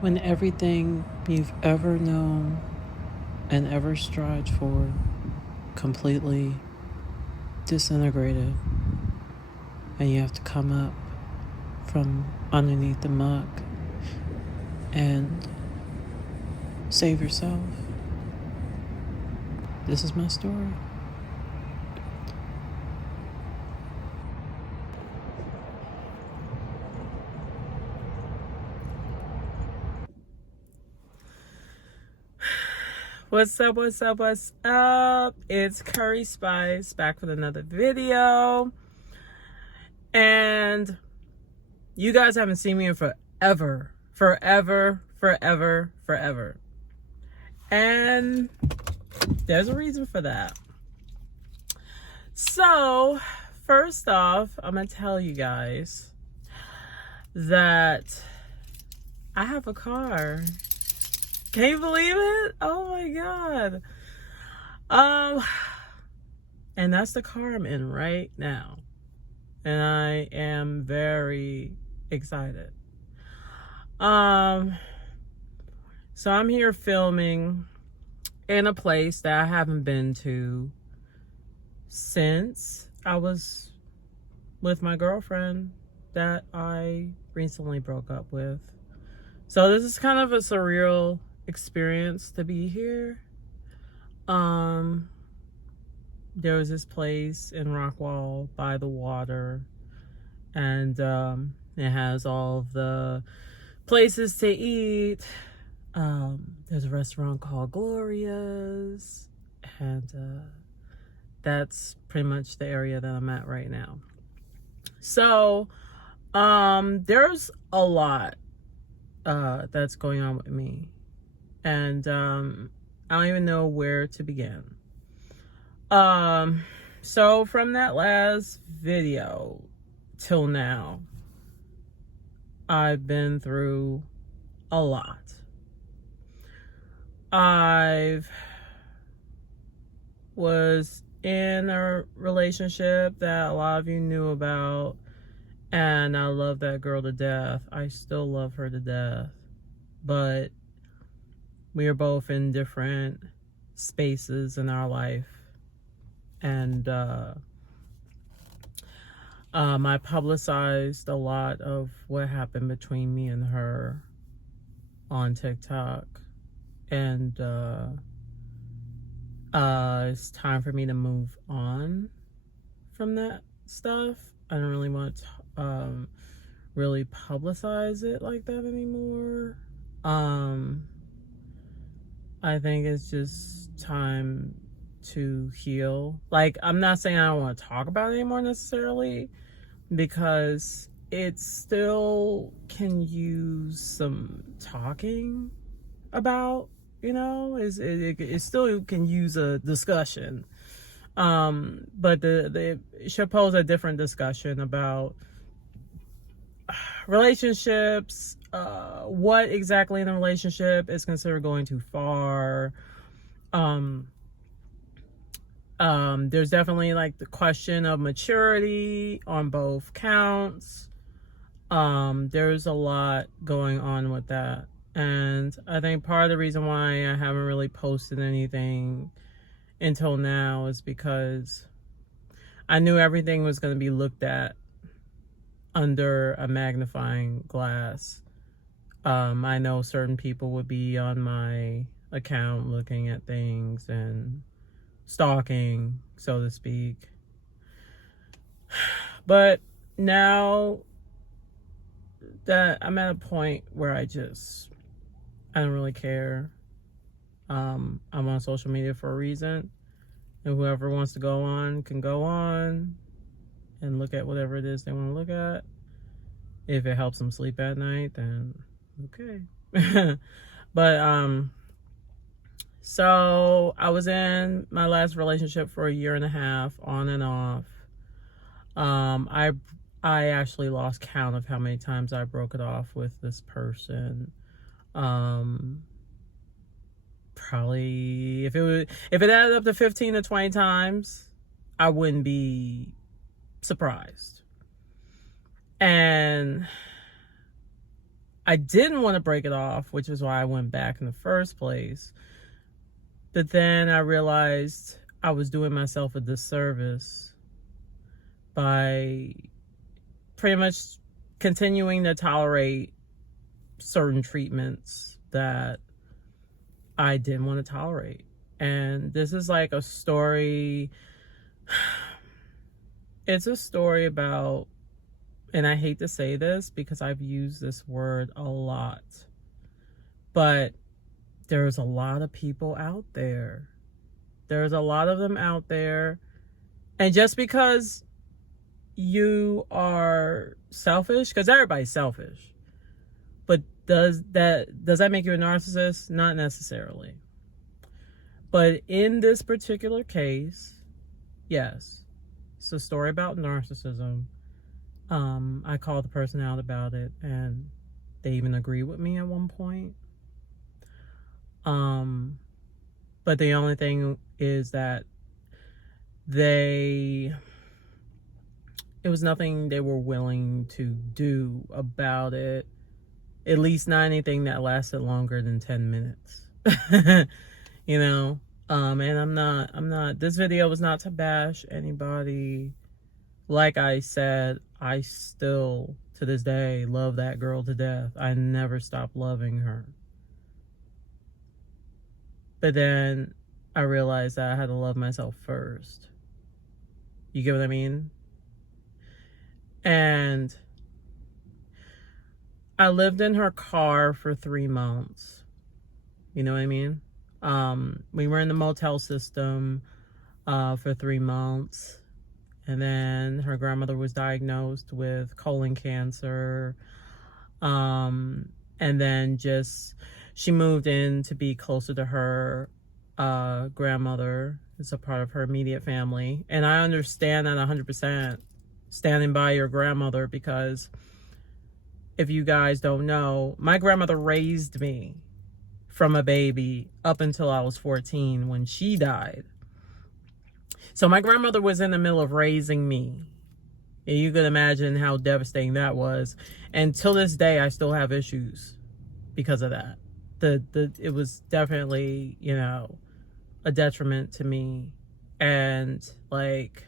When everything you've ever known and ever strived for completely disintegrated, and you have to come up from underneath the muck and save yourself. This is my story. What's up, what's up, what's up? It's Currie Spice back with another video. And you guys haven't seen me in forever. And there's a reason for that. So, first off, I'm going to tell you guys that I have a car. Can you believe it? Oh my God. And that's the car I'm in right now. And I am very excited. So I'm here filming in a place that I haven't been to since I was with my girlfriend that I recently broke up with. So this is kind of a surreal experience to be here. There was this place in Rockwall by the water, and it has all of the places to eat. There's a restaurant called Gloria's, and that's pretty much the area that I'm at right now. So there's a lot that's going on with me, and I don't even know where to begin. So from that last video till now, I've been through a lot. I was in a relationship that a lot of you knew about, and I love that girl to death. I still love her to death, but we are both in different spaces in our life. And I publicized a lot of what happened between me and her on TikTok. And it's time for me to move on from that stuff. I don't really want to really publicize it like that anymore. I think it's just time to heal. Like, I'm not saying I don't want to talk about it anymore necessarily, because it still can use some talking about, you know, it still can use a discussion. But it should pose a different discussion about relationships, what exactly in a relationship is considered going too far. There's definitely like the question of maturity on both counts. There's a lot going on with that. And I think part of the reason why I haven't really posted anything until now is because I knew everything was going to be looked at under a magnifying glass. I know certain people would be on my account looking at things and stalking, so to speak. But now that I'm at a point where I don't really care. I'm on social media for a reason, and whoever wants to go on can go on and look at whatever it is they want to look at. If it helps them sleep at night, then okay. But so I was in my last relationship for a year and a half, on and off. I actually lost count of how many times I broke it off with this person. Probably if it added up to 15 to 20 times, I wouldn't be surprised. And I didn't want to break it off, which is why I went back in the first place. But then I realized I was doing myself a disservice by pretty much continuing to tolerate certain treatments that I didn't want to tolerate. And this is like a story. It's a story about, and I hate to say this because I've used this word a lot, but there's a lot of people out there. There's a lot of them out there. And just because you are selfish, because everybody's selfish, but does that make you a narcissist? Not necessarily. But in this particular case, yes, it's a story about narcissism. I called the person out about it, and they even agreed with me at one point. But the only thing is that it was nothing they were willing to do about it. At least not anything that lasted longer than 10 minutes. You know? And I'm not, this video was not to bash anybody. Like I said, I still, to this day, love that girl to death. I never stopped loving her. But then I realized that I had to love myself first. You get what I mean? And I lived in her car for 3 months. You know what I mean? We were in the motel system for 3 months. And then her grandmother was diagnosed with colon cancer. And then she moved in to be closer to her grandmother. It's a part of her immediate family. And I understand that 100%, standing by your grandmother, because if you guys don't know, my grandmother raised me from a baby up until I was 14 when she died. So my grandmother was in the middle of raising me. And you can imagine how devastating that was. And till this day, I still have issues because of that. It was definitely, you know, a detriment to me. And like,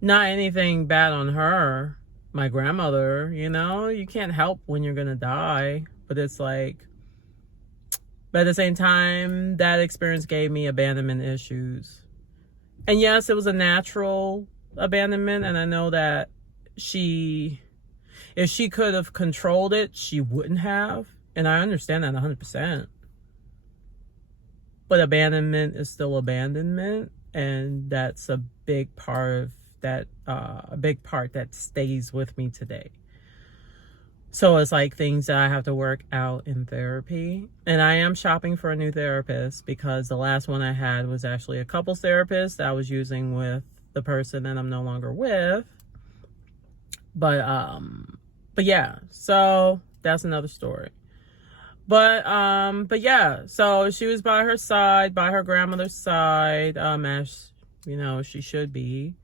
not anything bad on her, my grandmother, you know, you can't help when you're gonna die. But it's like, but at the same time, that experience gave me abandonment issues. And yes, it was a natural abandonment. And I know that if she could have controlled it, she wouldn't have. And I understand that 100%. But abandonment is still abandonment. And that's a big part of that, that stays with me today. So it's like things that I have to work out in therapy. And I am shopping for a new therapist because the last one I had was actually a couples therapist that I was using with the person that I'm no longer with. But yeah, so that's another story. But yeah, so she was by her side, by her grandmother's side, as you know, she should be.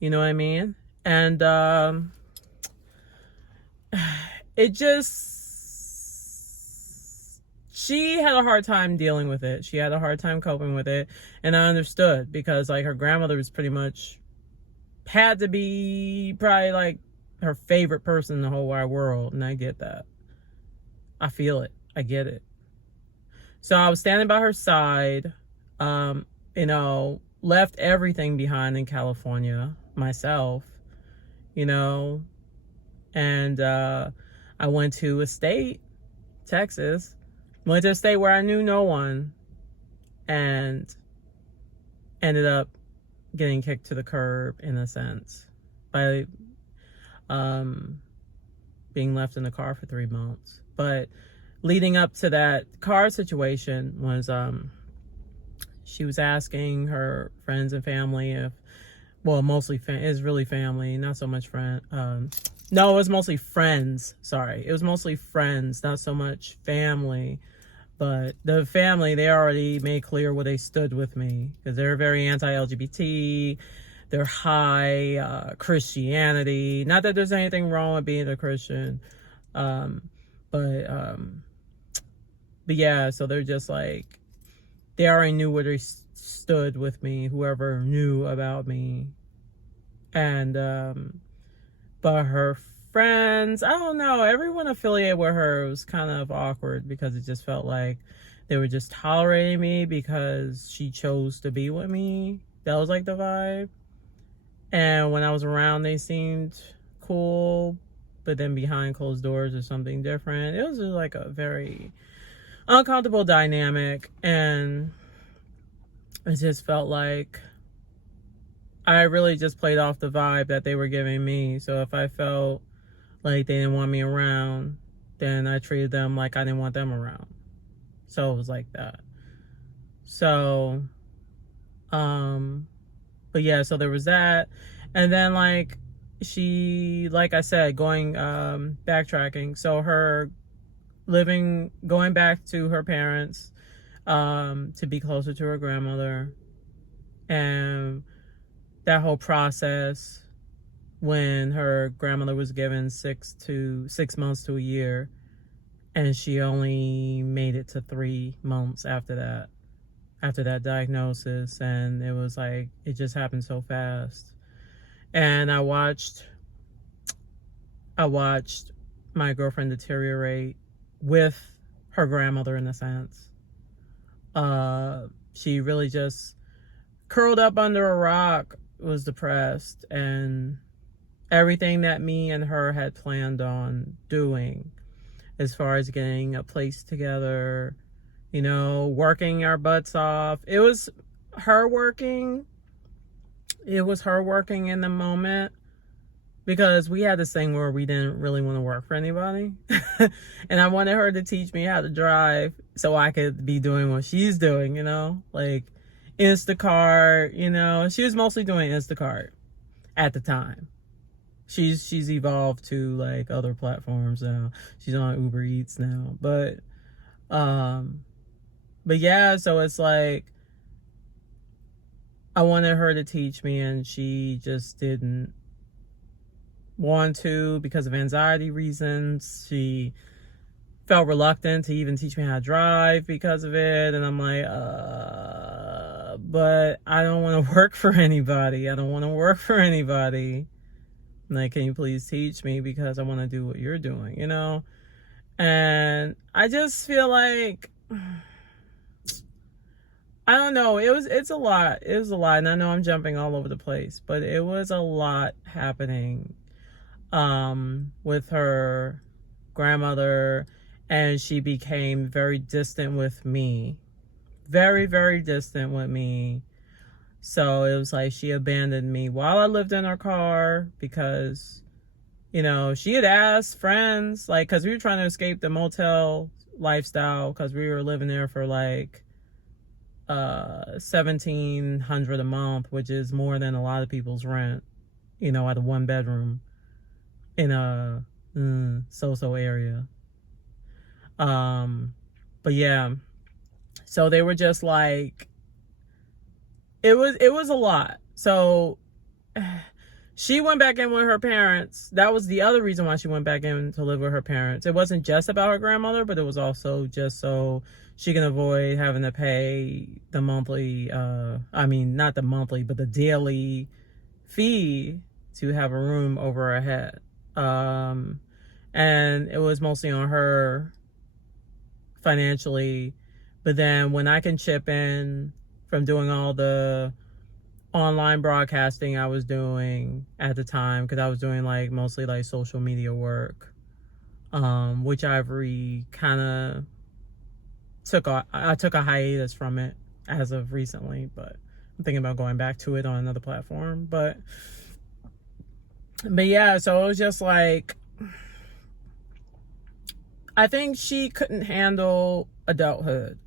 You know what I mean? And she had a hard time dealing with it. She had a hard time coping with it. And I understood, because like her grandmother was pretty much, had to be probably like her favorite person in the whole wide world. And I get that. I feel it. I get it. So I was standing by her side, you know, left everything behind in California myself, you know, and I went to a state, Texas, went to a state where I knew no one, and ended up getting kicked to the curb, in a sense, by being left in the car for 3 months. But leading up to that car situation was, she was asking her friends and family if, well, mostly it's really family, not so much friend. No, it was mostly friends. Sorry, it was mostly friends, not so much family. But the family, they already made clear where they stood with me, because they're very anti-LGBT. They're high Christianity. Not that there's anything wrong with being a Christian. But yeah, so they're just like, they already knew where they stood with me, whoever knew about me. And but her friends, I don't know, everyone affiliated with her was kind of awkward, because it just felt like they were just tolerating me because she chose to be with me. That was like the vibe. And when I was around, they seemed cool, but then behind closed doors or something different. It was just like a very uncomfortable dynamic, and it just felt like I really just played off the vibe that they were giving me. So if I felt like they didn't want me around, then I treated them like I didn't want them around. So it was like that. So, but yeah, so there was that. And then like I said, going, backtracking. So going back to her parents, to be closer to her grandmother, and that whole process when her grandmother was given 6 months to a year, and she only made it to 3 months after that diagnosis. And it was like, it just happened so fast. And I watched my girlfriend deteriorate with her grandmother, in a sense. She really just curled up under a rock, was depressed, and everything that me and her had planned on doing, as far as getting a place together, working our butts off. It was her working in the moment, because we had this thing where we didn't really want to work for anybody. And I wanted her to teach me how to drive so I could be doing what she's doing, like Instacart. She was mostly doing Instacart at the time. She's evolved to like other platforms now. She's on Uber Eats now. But yeah, so it's like, I wanted her to teach me, and she just didn't want to, because of anxiety reasons. She felt reluctant to even teach me how to drive because of it. And I'm like, but I don't want to work for anybody. Like, can you please teach me, because I want to do what you're doing, And I just feel like, I don't know, it's a lot. It was a lot. And I know I'm jumping all over the place, but it was a lot happening with her grandmother, and she became very distant with me. Very, very distant with me. So it was like she abandoned me while I lived in her car, because, she had asked friends, like, because we were trying to escape the motel lifestyle, because we were living there for like $1,700 a month, which is more than a lot of people's rent, at a 1-bedroom in a so-so area. But yeah, so they were just like, it was a lot. So she went back in with her parents. That was the other reason why she went back in to live with her parents. It wasn't just about her grandmother, but it was also just so she can avoid having to pay the monthly, not the monthly, but the daily fee to have a room over her head. And it was mostly on her financially. But then when I can chip in from doing all the online broadcasting I was doing at the time, because I was doing like mostly like social media work, which I've kind of took a hiatus from it as of recently, but I'm thinking about going back to it on another platform. But yeah, so it was just like, I think she couldn't handle adulthood.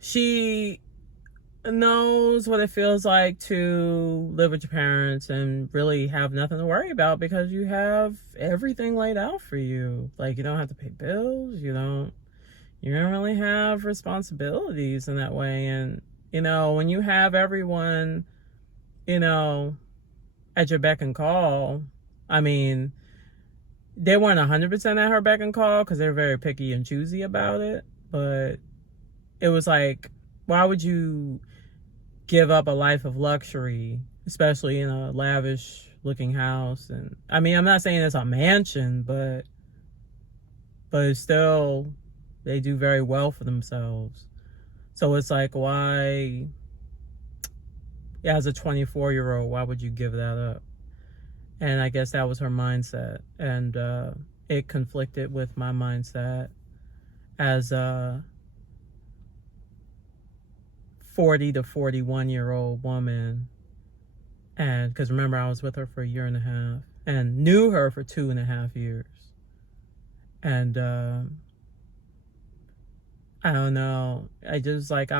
She knows what it feels like to live with your parents and really have nothing to worry about, because you have everything laid out for you. Like, you don't have to pay bills. You don't really have responsibilities in that way. And, when you have everyone, at your beck and call, I mean, they weren't 100% at her beck and call because they're very picky and choosy about it. But it was like, why would you give up a life of luxury, especially in a lavish looking house? And I mean, I'm not saying it's a mansion, but it's still, they do very well for themselves. So it's like, why, yeah, as a 24-year-old, why would you give that up? And I guess that was her mindset. And it conflicted with my mindset as a 40 to 41-year-old woman. And because remember, I was with her for a year and a half and knew her for 2.5 years. And I don't know. I just like,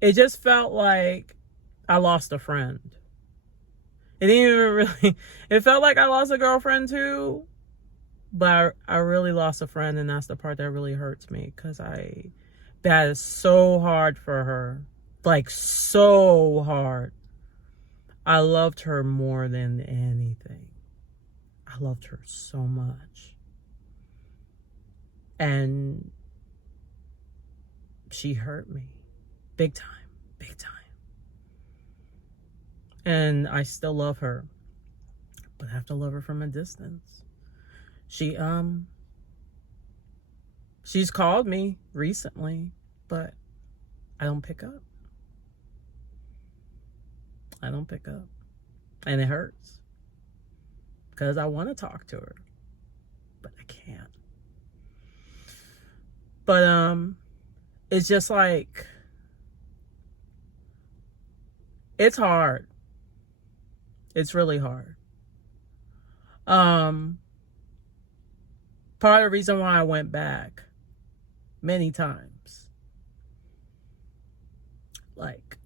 it just felt like I lost a friend. It didn't even really, it felt like I lost a girlfriend too, but I really lost a friend, and that's the part that really hurts me, because that is so hard for her. Like, so hard. I loved her more than anything. I loved her so much. And she hurt me. Big time. Big time. And I still love her, but I have to love her from a distance. She's called me recently, but I don't pick up. I don't pick up. And it hurts, because I want to talk to her, but I can't. But it's just like, it's hard. It's really hard. Part of the reason why I went back many times, like,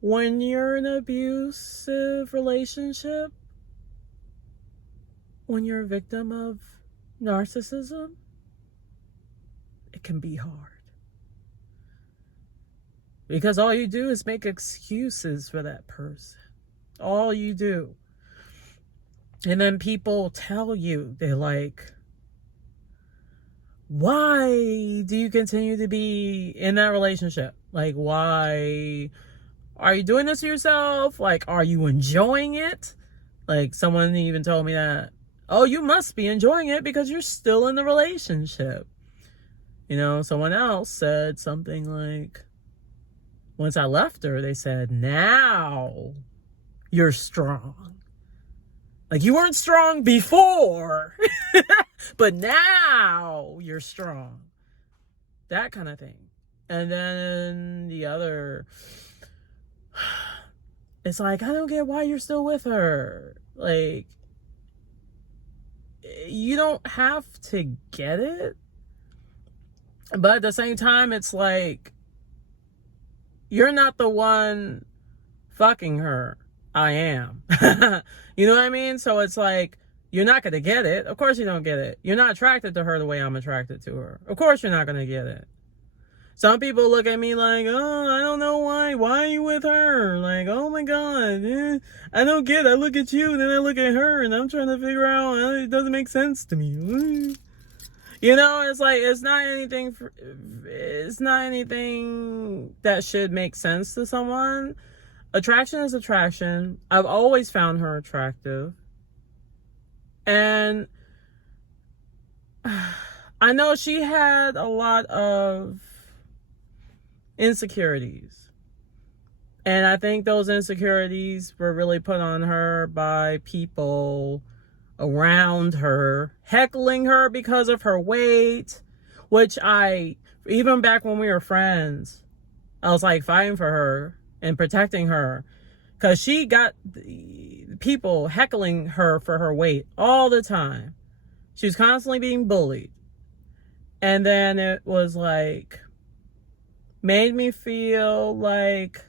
when you're in an abusive relationship, when you're a victim of narcissism, it can be hard. Because all you do is make excuses for that person. All you do. And then people tell you, they're like, why do you continue to be in that relationship? Like, why are you doing this to yourself? Like, are you enjoying it? Like, someone even told me that, oh, you must be enjoying it because you're still in the relationship. You know, someone else said something like, once I left her, they said, now you're strong. Like, you weren't strong before, but now you're strong. That kind of thing. And then the other, it's like, I don't get why you're still with her. Like, you don't have to get it. But at the same time, it's like, you're not the one fucking her. I am. You know what I mean? So it's like, you're not going to get it. Of course you don't get it. You're not attracted to her the way I'm attracted to her. Of course you're not going to get it. Some people look at me like, oh, I don't know why. Why are you with her? Like, oh my God. I don't get it. I look at you, then I look at her, and I'm trying to figure out, it doesn't make sense to me. You know, it's like, it's not anything that should make sense to someone. Attraction is attraction. I've always found her attractive. And I know she had a lot of insecurities. And I think those insecurities were really put on her by people around her, heckling her because of her weight, which even back when we were friends, I was like fighting for her and protecting her, because she got people heckling her for her weight all the time. She was constantly being bullied. And then it was like, made me feel like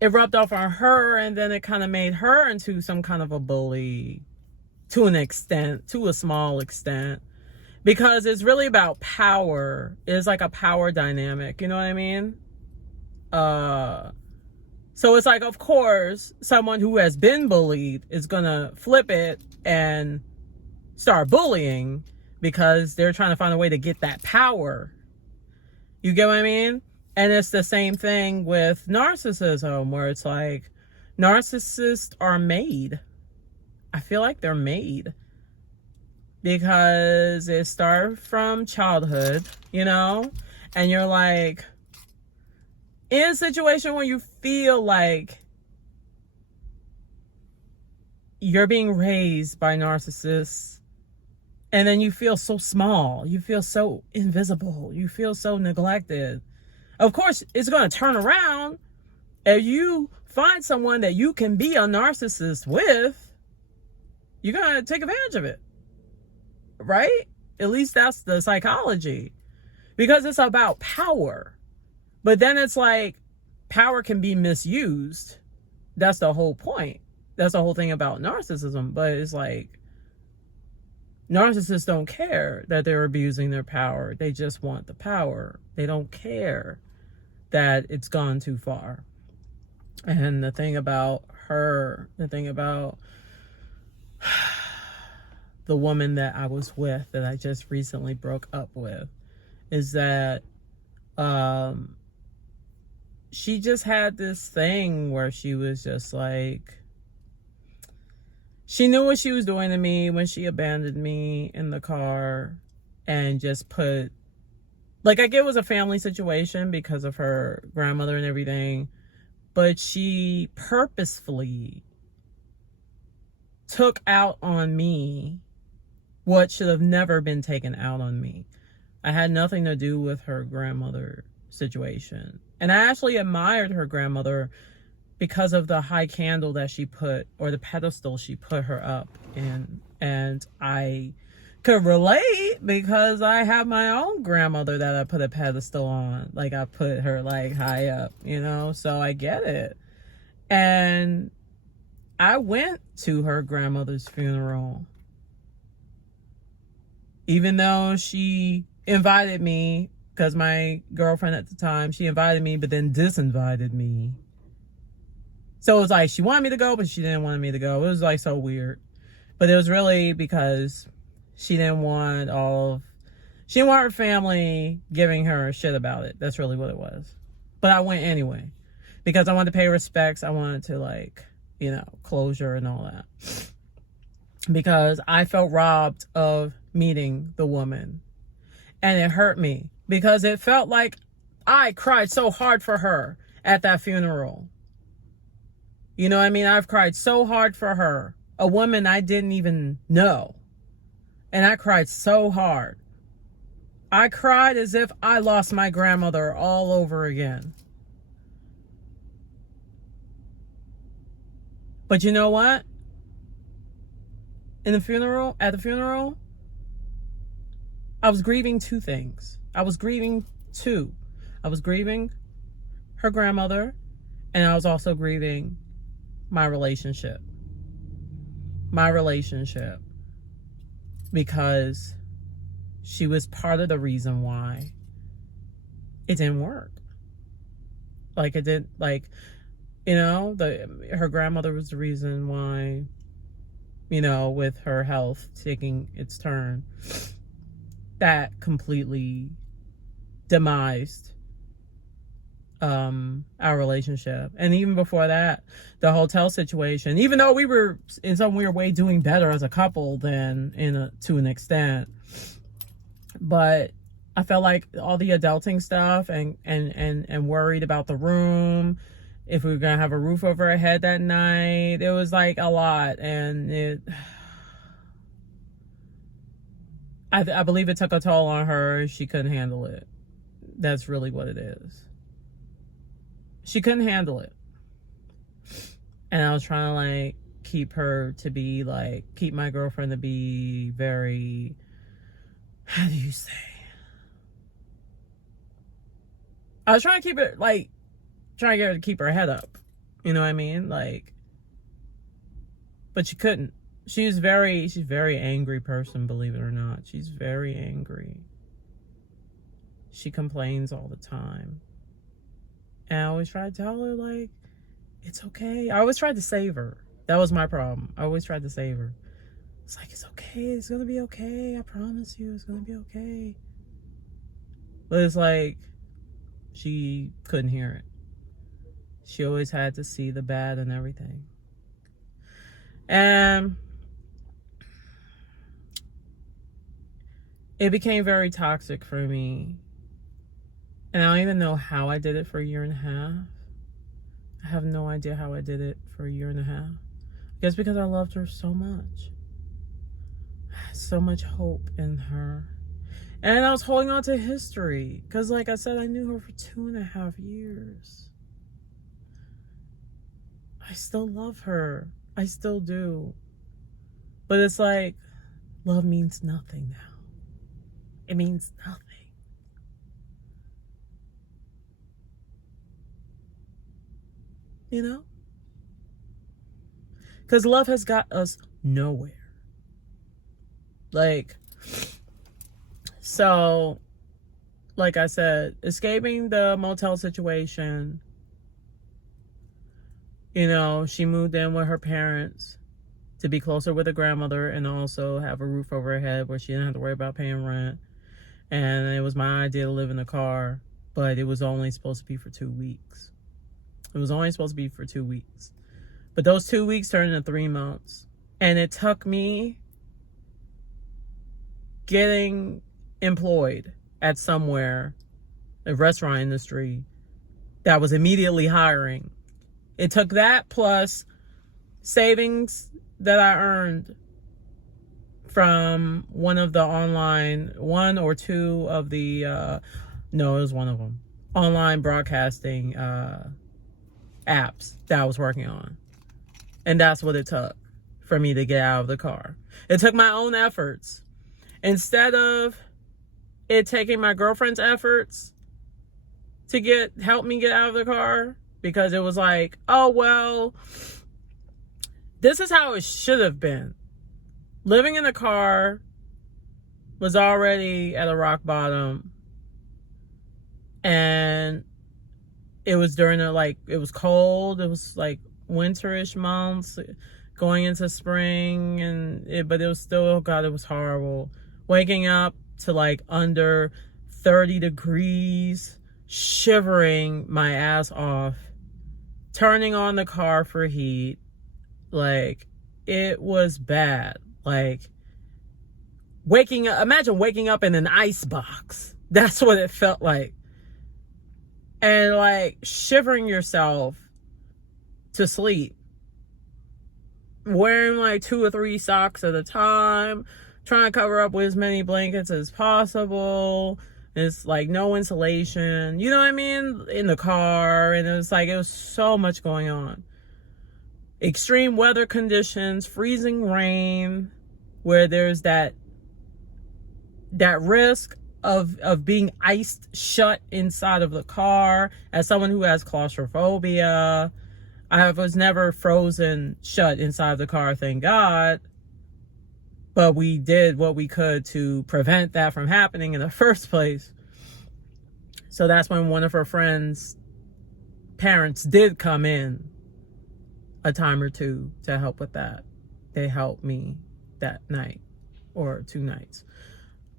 it rubbed off on her, and then it kind of made her into some kind of a bully to an extent, to a small extent, because it's really about power. It's like a power dynamic, you know what I mean? So it's like, of course, someone who has been bullied is going to flip it and start bullying because they're trying to find a way to get that power. You get what I mean? And it's the same thing with narcissism, where it's like narcissists are made. I feel like they're made because it started from childhood, you know? And you're like in a situation where you feel like you're being raised by narcissists, and then you feel so small, you feel so invisible, you feel so neglected. Of course, it's going to turn around if you find someone that you can be a narcissist with. You're going to take advantage of it, right? At least that's the psychology, because it's about power. But then it's like power can be misused. That's the whole point. That's the whole thing about narcissism. But it's like narcissists don't care that they're abusing their power. They just want the power. They don't care that it's gone too far. And the thing about her, the thing about the woman that I was with, that I just recently broke up with, is that she just had this thing where she was just like, she knew what she was doing to me when she abandoned me in the car and just put, like, I get it was a family situation because of her grandmother and everything, but she purposefully took out on me what should have never been taken out on me. I had nothing to do with her grandmother situation. And I actually admired her grandmother because of the high candle that she put, or the pedestal she put her up in. And I could relate because I have my own grandmother that I put a pedestal on. Like, I put her like high up, you know, so I get it. And I went to her grandmother's funeral, even though she invited me, because my girlfriend at the time, she invited me, but then disinvited me. So it was like she wanted me to go, but she didn't want me to go. It was like so weird. But it was really because she didn't want her family giving her shit about it. That's really what it was. But I went anyway because I wanted to pay respects. I wanted to, like, you know, closure and all that. Because I felt robbed of meeting the woman. And it hurt me because it felt like I cried so hard for her at that funeral. You know what I mean? I've cried so hard for her, a woman I didn't even know. And I cried so hard. I cried as if I lost my grandmother all over again. But you know what? At the funeral, I was grieving two things. I was grieving her grandmother, and I was also grieving my relationship. Because she was part of the reason why it didn't work. Like, it didn't, like, you know, her grandmother was the reason why, you know, with her health taking its turn, that completely demised our relationship. And even before that, the hotel situation, even though we were in some weird way doing better as a couple than to an extent, but I felt like all the adulting stuff and worried about the room, if we were gonna have a roof over our head that night, it was like a lot. And I believe it took a toll on her. She couldn't handle it. That's really what it is. She couldn't handle it. And I was trying to, like, keep my girlfriend to be very, how do you say? I was trying to keep it, like, trying to get her to keep her head up. You know what I mean? Like, but she couldn't. She's a very angry person, believe it or not. She's very angry. She complains all the time. And I always try to tell her, like, It's okay. I always tried to save her. That was my problem. I always tried to save her. It's like, it's okay. It's going to be okay. I promise you, it's going to be okay. But it's like, she couldn't hear it. She always had to see the bad and everything. And it became very toxic for me. And I don't even know how I did it for a year and a half. I have no idea how I did it for a year and a half. I guess because I loved her so much. I had so much hope in her. And I was holding on to history. Because like I said, I knew her for 2.5 years. I still love her. I still do. But it's like, love means nothing now. It means nothing. You know? Because love has got us nowhere. Like, so, like I said, escaping the motel situation, you know, she moved in with her parents to be closer with her grandmother and also have a roof over her head where she didn't have to worry about paying rent. And it was my idea to live in a car, but it was only supposed to be for 2 weeks. It was only supposed to be for 2 weeks. But those 2 weeks turned into 3 months. And it took me getting employed at somewhere, a restaurant industry, that was immediately hiring. It took that plus savings that I earned from one of the online, one or two of the, no, it was one of them, online broadcasting apps that I was working on. And that's what it took for me to get out of the car. It took my own efforts. Instead of it taking my girlfriend's efforts to help me get out of the car, because it was like, oh, well, this is how it should have been. Living in a car was already at a rock bottom. And it was during it was cold. It was like winterish months going into spring, but it was still, oh God, it was horrible. Waking up to like under 30 degrees, shivering my ass off, turning on the car for heat. Like, it was bad. Like, imagine waking up in an ice box. That's what it felt like. And like shivering yourself to sleep, wearing like 2 or 3 socks at a time, trying to cover up with as many blankets as possible. It's like no insulation, you know what I mean, in the car. And it was so much going on. Extreme weather conditions, freezing rain, where there's that risk of being iced shut inside of the car. As someone who has claustrophobia, I was never frozen shut inside the car, thank God. But we did what we could to prevent that from happening in the first place. So that's when one of her friends' parents did come in a time or two to help with that. They helped me that night or 2 nights.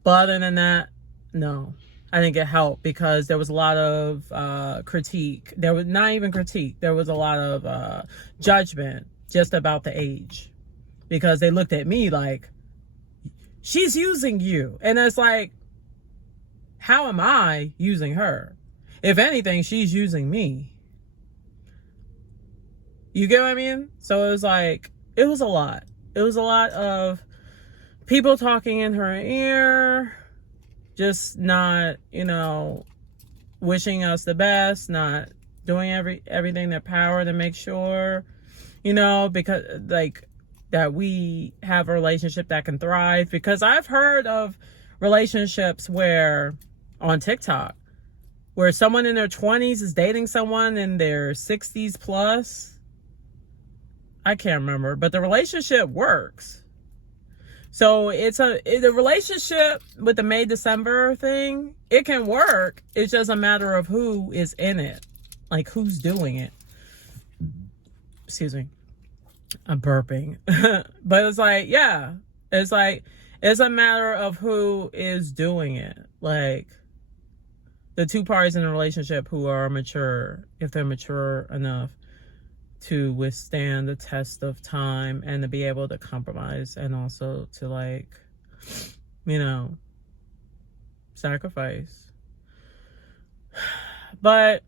But other than that, no, I didn't get help because there was a lot of critique. There was not even critique. There was a lot of judgment just about the age, because they looked at me like, she's using you. And it's like, how am I using her? If anything, she's using me. You get what I mean? So it was like, it was a lot. It was a lot of people talking in her ear, just not, wishing us the best, not doing everything in their power to make sure, because that we have a relationship that can thrive. Because I've heard of relationships where, on TikTok, where someone in their 20s is dating someone in their 60s plus. I can't remember, but the relationship works. So the relationship with the May December thing, it can work. It's just a matter of who is in it, like who's doing it. excuse me, I'm burping. But it's like, yeah, it's like, it's a matter of who is doing it. Like, the two parties in a relationship who are mature, if they're mature enough to withstand the test of time and to be able to compromise and also to, like, you know, sacrifice. But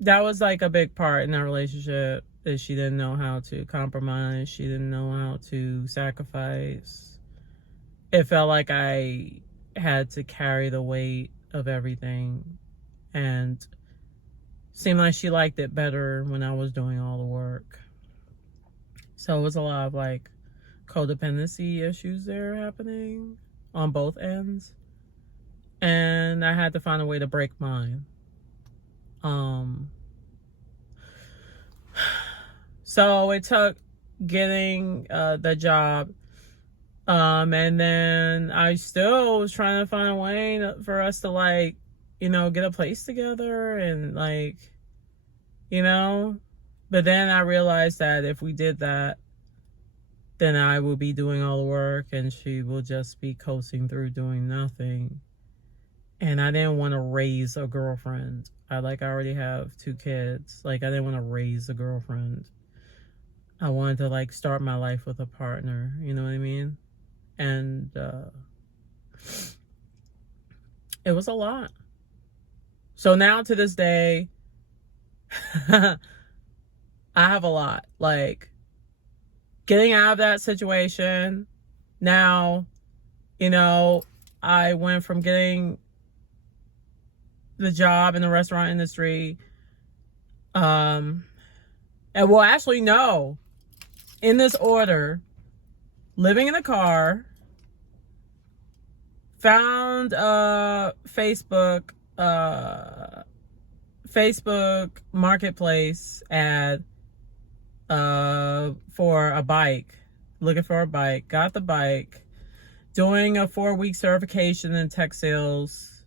that was like a big part in that relationship, that she didn't know how to compromise. She didn't know how to sacrifice. It felt like I had to carry the weight of everything, and seemed like she liked it better when I was doing all the work. So it was a lot of like codependency issues there happening on both ends, and I had to find a way to break mine. So it took getting the job, and then I still was trying to find a way for us to, like, you know, get a place together and, like, you know. But then I realized that if we did that, then I will be doing all the work and she will just be coasting through doing nothing. And I didn't want to raise a girlfriend. I already have 2 kids. Like, I didn't want to raise a girlfriend. I wanted to, like, start my life with a partner. You know what I mean? And it was a lot. So now to this day, I have a lot. Like, getting out of that situation, now, you know, I went from getting the job in the restaurant industry, and well, actually, no, in this order: living in a car, found a Facebook marketplace ad for a bike, looking for a bike, got the bike, doing a 4-week certification in tech sales,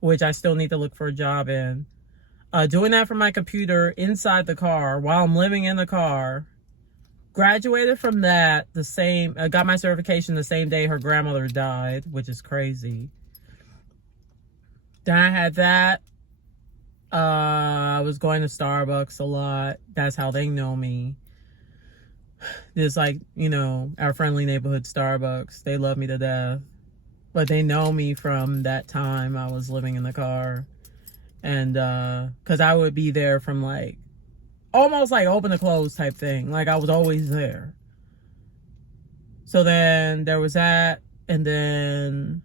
which I still need to look for a job in, doing that from my computer inside the car while I'm living in the car. Graduated from that got my certification the same day her grandmother died, which is crazy. Then I had that. I was going to Starbucks a lot. That's how they know me. Just like, you know, our friendly neighborhood Starbucks. They love me to death. But they know me from that time I was living in the car. And, cause I would be there from like, almost like open to close type thing. Like, I was always there. So then there was that. And then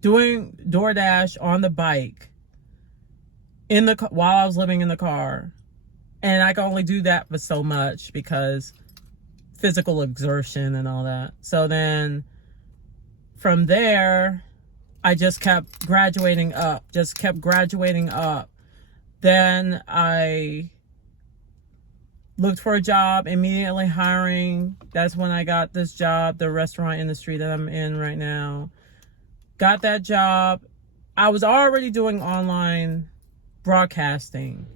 doing DoorDash on the bike while I was living in the car. And I could only do that for so much because physical exertion and all that. So then from there, I just kept graduating up. Then I looked for a job, immediately hiring. That's when I got this job, the restaurant industry that I'm in right now. Got that job. I was already doing online broadcasting.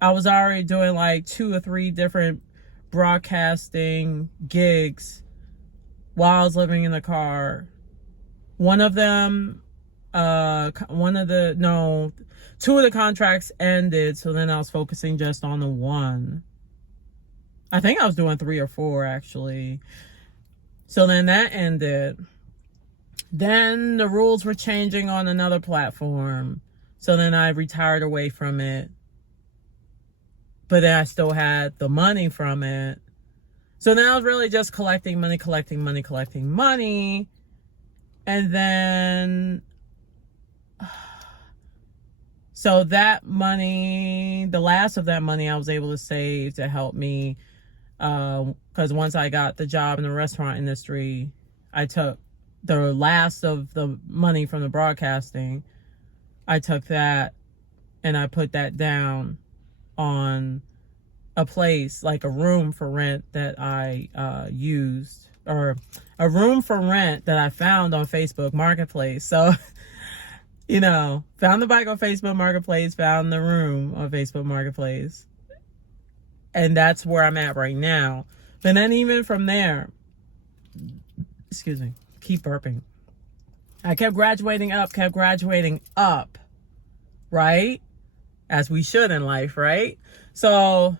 I was already doing like 2 or 3 different broadcasting gigs while I was living in the car. One of them, 2 of the contracts ended, so then I was focusing just on the one. I think I was doing 3 or 4 actually. So then that ended. Then the rules were changing on another platform. So then I retired away from it. But then I still had the money from it. So then I was really just collecting money. And then, so that money, the last of that money I was able to save to help me, because once I got the job in the restaurant industry, I took the last of the money from the broadcasting. I took that and I put that down on a place, like a room for rent that I used, or a room for rent that I found on Facebook Marketplace. So You know, found the bike on Facebook Marketplace, found the room on Facebook Marketplace. And that's where I'm at right now. But then even from there, excuse me, keep burping. I kept graduating up, right? As we should in life, right? So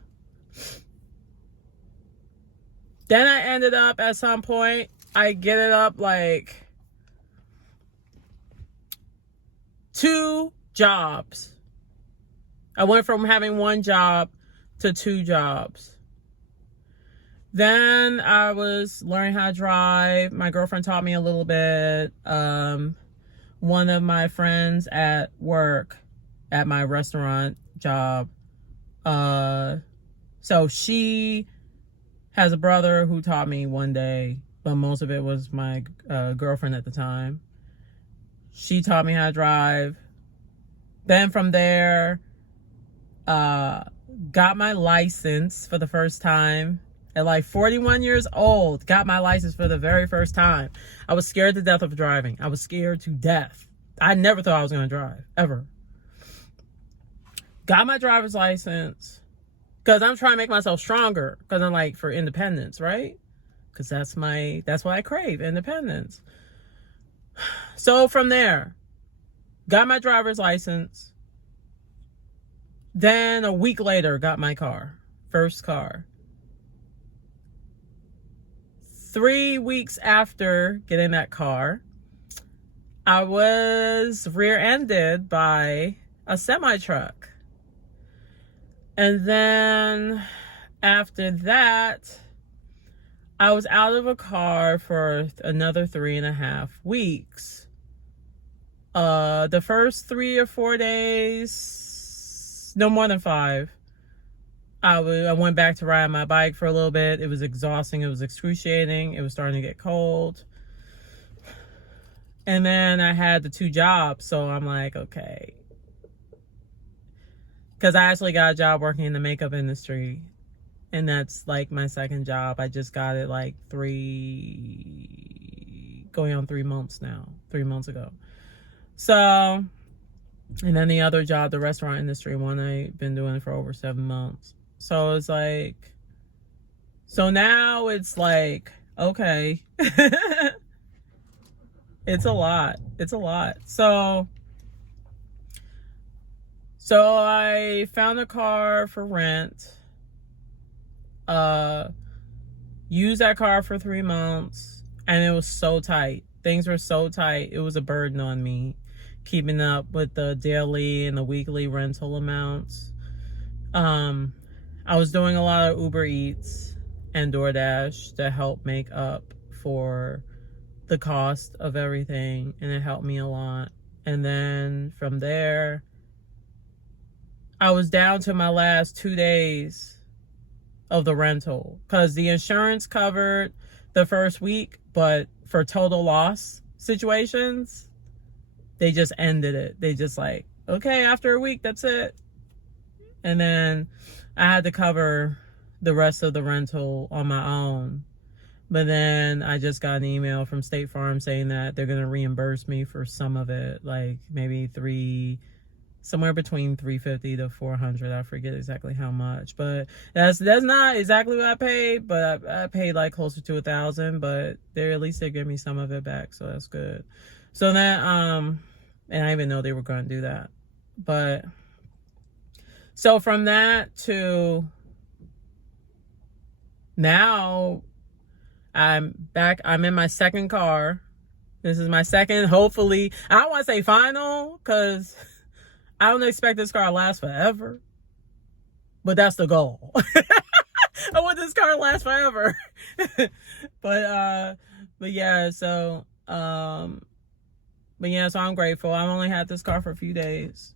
then I ended up at some point, I get it up like 2 jobs. I went from having 1 job to 2 jobs. Then I was learning how to drive. My girlfriend taught me a little bit. One of my friends at work, at my restaurant job, so she has a brother who taught me one day, but most of it was my girlfriend at the time. She taught me how to drive. Then from there, got my license for the first time. At like 41 years old, got my license for the very first time. I was scared to death of driving. I was scared to death. I never thought I was going to drive, ever. Got my driver's license because I'm trying to make myself stronger, because I'm like, for independence, right? Because that's what I crave, independence. So from there, got my driver's license. Then a week later, got my car, first car. 3 weeks after getting that car, I was rear-ended by a semi-truck. And then after that, I was out of a car for another 3.5 weeks. The first 3 or 4 days, no more than 5, I went back to ride my bike for a little bit. It was exhausting. It was excruciating. It was starting to get cold. And then I had the 2 jobs. So I'm like, okay. Because I actually got a job working in the makeup industry. And that's like my second job. I just got it like going on 3 months now. 3 months ago. So, and then the other job, the restaurant industry one, I've been doing for over 7 months. So it's like, so now it's like, okay. It's a lot. It's a lot. So I found a car for rent. Used that car for 3 months, and it was so tight. Things were so tight. It was a burden on me, keeping up with the daily and the weekly rental amounts. I was doing a lot of Uber Eats and DoorDash to help make up for the cost of everything, and it helped me a lot. And then from there, I was down to my last 2 days of the rental, because the insurance covered the first week, but for total loss situations, they just ended it. They just like, okay, after a week, that's it. And then I had to cover the rest of the rental on my own. But then I just got an email from State Farm saying that they're going to reimburse me for some of it, like maybe somewhere between $350 to $400. I forget exactly how much, but that's not exactly what I paid, but I paid like closer to $1,000, but at least they give me some of it back, so that's good. So then, and I didn't even know they were going to do that. But so from that to now, I'm back. I'm in my second car. This is my second, hopefully. I don't want to say final, because I don't expect this car to last forever. But that's the goal. I want this car to last forever. But yeah, so I'm grateful. I've only had this car for a few days.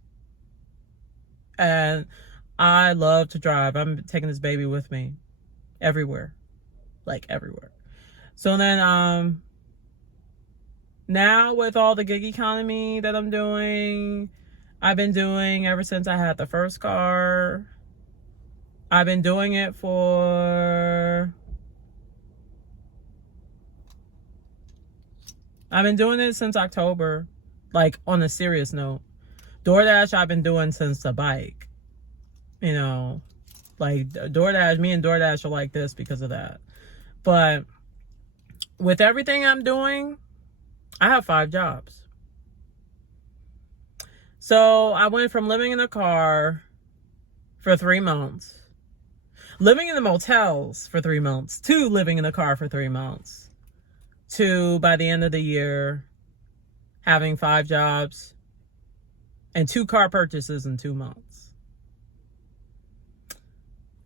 And I love to drive. I'm taking this baby with me everywhere. Like everywhere. So then now with all the gig economy that I'm doing, I've been doing ever since I had the first car. I've been doing it since October. Like, on a serious note, DoorDash I've been doing since the bike. You know, like DoorDash, me and DoorDash are like this because of that. But with everything I'm doing, I have 5 jobs. So I went from living in a car for 3 months, living in the motels for 3 months, to living in a car for 3 months, to, by the end of the year, having 5 jobs and 2 car purchases in 2 months.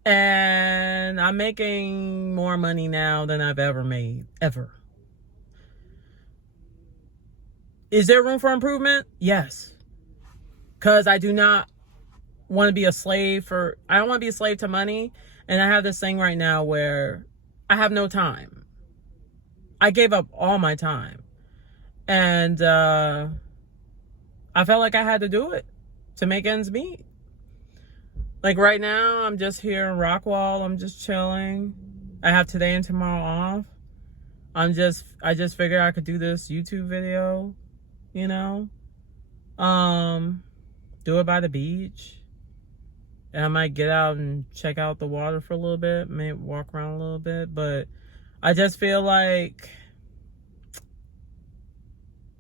And I'm making more money now than I've ever made, ever. Is there room for improvement? Yes. Because I do not want to be a slave for, I don't want to be a slave to money. And I have this thing right now where I have no time. I gave up all my time. And I felt like I had to do it to make ends meet. Like right now, I'm just here in Rockwall. I'm just chilling. I have today and tomorrow off. I just figured I could do this YouTube video, you know. Do it by the beach. And I might get out and check out the water for a little bit, maybe walk around a little bit, but I just feel like,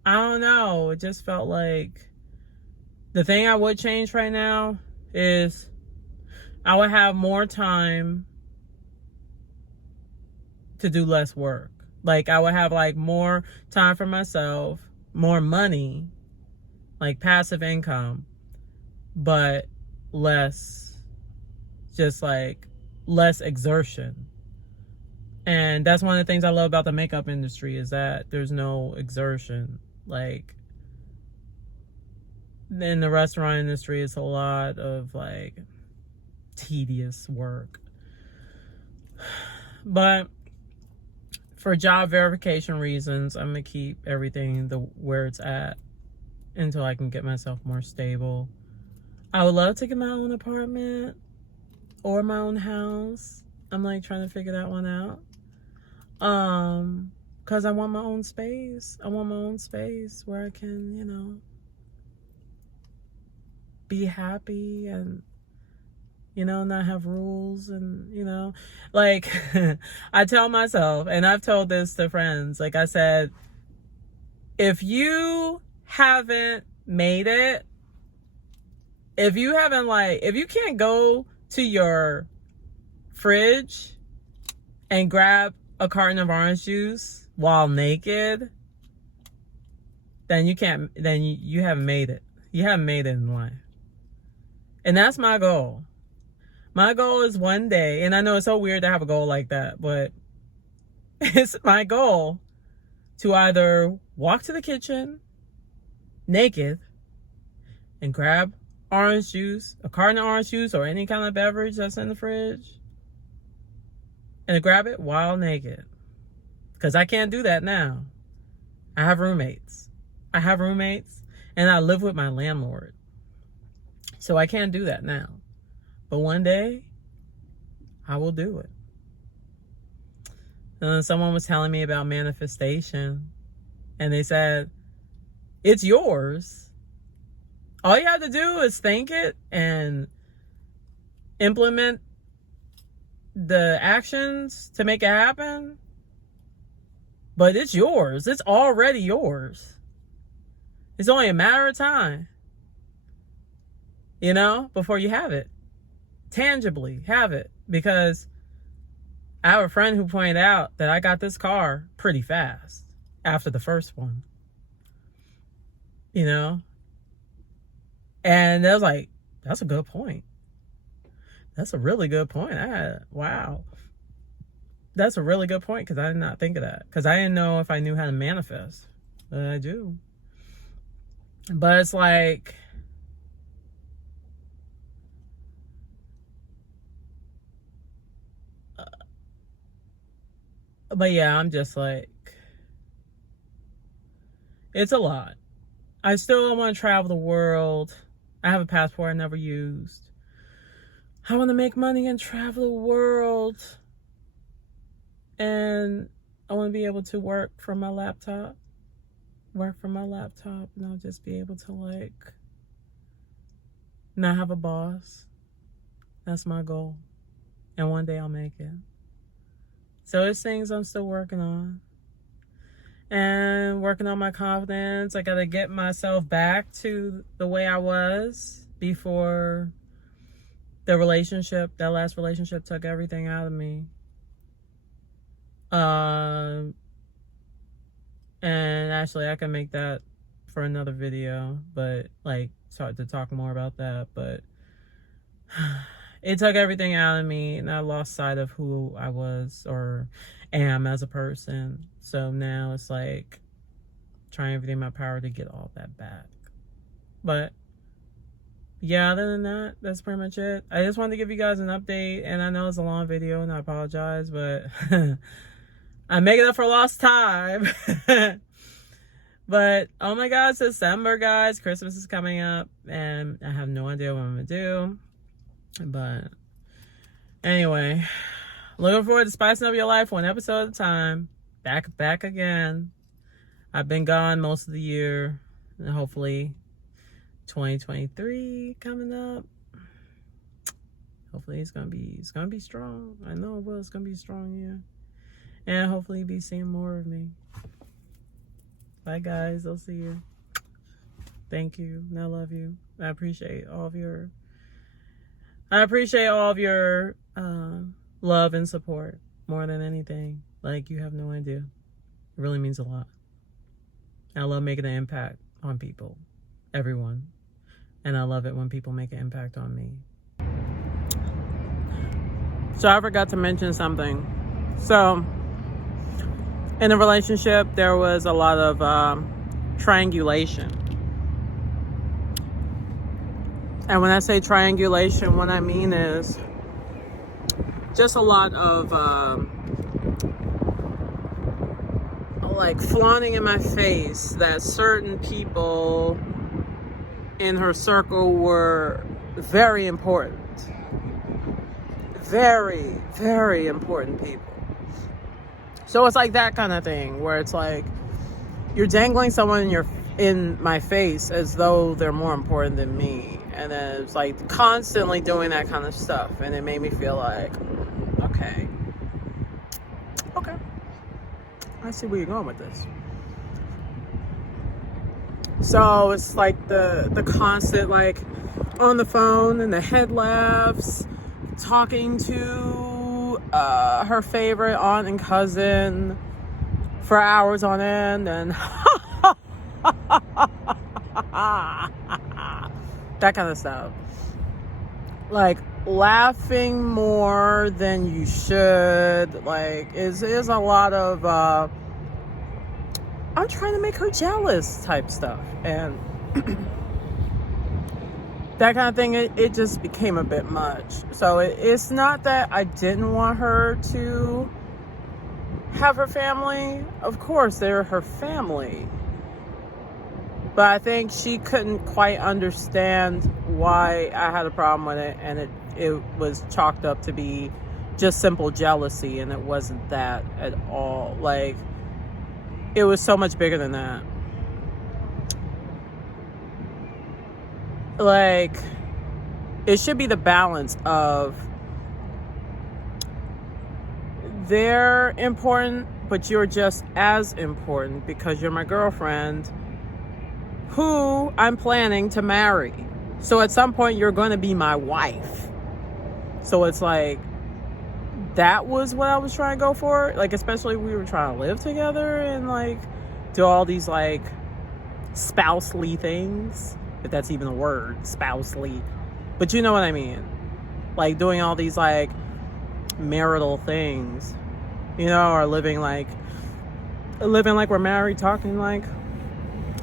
I don't know, it just felt like the thing I would change right now is I would have more time to do less work. Like, I would have like more time for myself, more money, like passive income, but less, just like less exertion. And that's one of the things I love about the makeup industry, is that there's no exertion. Like, in the restaurant industry, it's a lot of like tedious work. But for job verification reasons, I'm gonna keep everything where it's at until I can get myself more stable. I would love to get my own apartment or my own house. I'm like trying to figure that one out. Cause I want my own space. I want my own space where I can, you know, be happy and, you know, not have rules. And, you know, like I tell myself, and I've told this to friends, like I said, if you haven't made it, if you can't go to your fridge and grab a carton of orange juice while naked, then you haven't made it. You haven't made it in life. And that's my goal. My goal is one day, and I know it's so weird to have a goal like that, but it's my goal to either walk to the kitchen naked and grab orange juice, a carton of orange juice, or any kind of beverage that's in the fridge, and grab it while naked. Because I can't do that now. I have roommates, and I live with my landlord. So I can't do that now. But one day, I will do it. And then someone was telling me about manifestation, and they said, it's yours. All you have to do is think it and implement the actions to make it happen. But it's yours. It's already yours. It's only a matter of time, you know, before you have it. Tangibly have it. Because I have a friend who pointed out that I got this car pretty fast after the first one, you know. And I was like, that's a good point. That's a really good point. Wow. That's a really good point, because I did not think of that. Because I didn't know if I knew how to manifest. But I do. But it's like, but yeah, I'm just like, it's a lot. I still want to travel the world. I have a passport I never used. I want to make money and travel the world. And I want to be able to work from my laptop. work from my laptop, and I'll just be able to like not have a boss. That's my goal. And one day I'll make it. So it's things I'm still working on. And working on my confidence. I gotta get myself back to the way I was before the relationship, that last relationship, took everything out of me. And actually I can make that for another video, but like start to talk more about that. But it took everything out of me, and I lost sight of who I was or am as a person. So now it's like trying everything in my power to get all that back. But yeah, other than that, that's pretty much it. I just wanted to give you guys an update, and I know it's a long video, and I apologize, but I'm making up for lost time. But oh my God, it's December, guys. Christmas is coming up, and I have no idea what I'm gonna do. But anyway, looking forward to spicing up your life one episode at a time. Back again. I've been gone most of the year, and hopefully 2023 coming up. Hopefully it's gonna be strong. I know it will. It's gonna be a strong year, and hopefully you'll be seeing more of me. Bye guys, I'll see you. Thank you, and I love you. I appreciate all of your love and support more than anything. Like, you have no idea. It really means a lot. I love making an impact on people, everyone. And I love it when people make an impact on me. So I forgot to mention something. So in a relationship, there was a lot of triangulation. And when I say triangulation, what I mean is just a lot of like flaunting in my face that certain people in her circle were very important. Very, very important people. So it's like that kind of thing where it's like you're dangling someone in my face as though they're more important than me. And then it's like constantly doing that kind of stuff. And it made me feel like, okay. I see where you're going with this. So it's like the constant, like, on the phone and the head laughs, talking to her favorite aunt and cousin for hours on end, and that kind of stuff. Like, laughing more than you should. Like, is a lot of I'm trying to make her jealous type stuff, and that kind of thing. It just became a bit much. So it's not that I didn't want her to have her family. Of course, they're her family. But I think she couldn't quite understand why I had a problem with it, and it was chalked up to be just simple jealousy, and it wasn't that at all. Like, it was so much bigger than that. Like, it should be the balance of they're important, but you're just as important because you're my girlfriend who I'm planning to marry. So at some point you're going to be my wife. So it's like, that was what I was trying to go for. Like, especially we were trying to live together and like do all these like spousely things, if that's even a word, spousely. But you know what I mean. Like, doing all these like marital things, you know, or living like we're married, talking like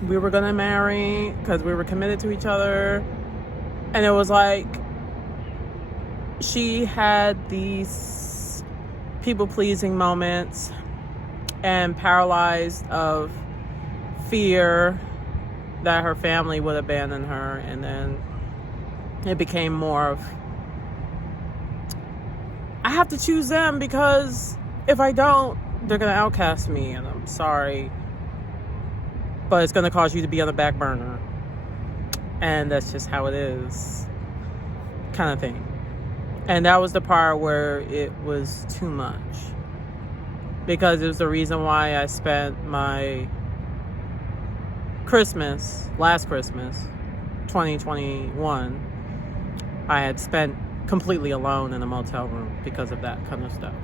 we were gonna marry because we were committed to each other. And it was like she had these people-pleasing moments and paralyzed of fear that her family would abandon her. And then it became more of, I have to choose them because if I don't, they're gonna outcast me, and I'm sorry. but it's going to cause you to be on the back burner. And that's just how it is, kind of thing. And that was the part where it was too much, because it was the reason why I spent my last Christmas, 2021, I had spent completely alone in a motel room because of that kind of stuff.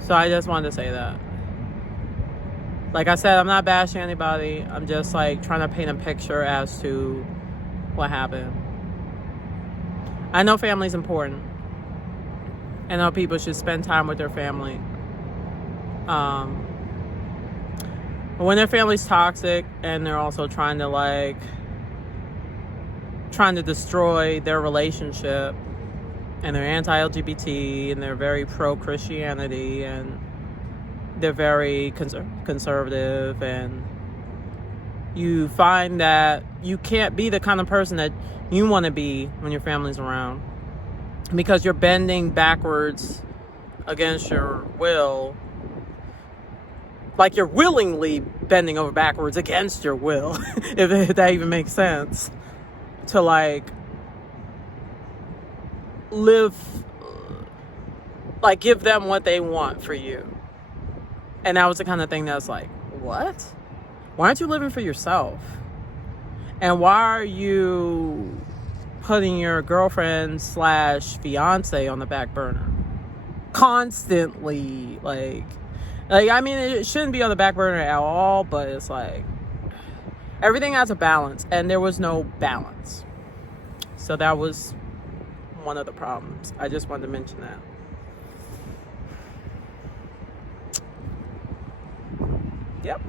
So I just wanted to say that. Like I said, I'm not bashing anybody. I'm just like trying to paint a picture as to what happened. I know family's important. I know people should spend time with their family. When their family's toxic and they're also trying to destroy their relationship, and they're anti-LGBT, and they're very pro-Christianity, and they're very conservative, and you find that you can't be the kind of person that you want to be when your family's around, because you're bending backwards against your will. Like you're willingly bending over backwards against your will, if that even makes sense, to like live, like give them what they want for you. And that was the kind of thing that's like, what? Why aren't you living for yourself? And why are you putting your girlfriend / fiance on the back burner constantly? Like, I mean, it shouldn't be on the back burner at all, but it's like everything has a balance, and there was no balance. So that was one of the problems. I just wanted to mention that. Yep.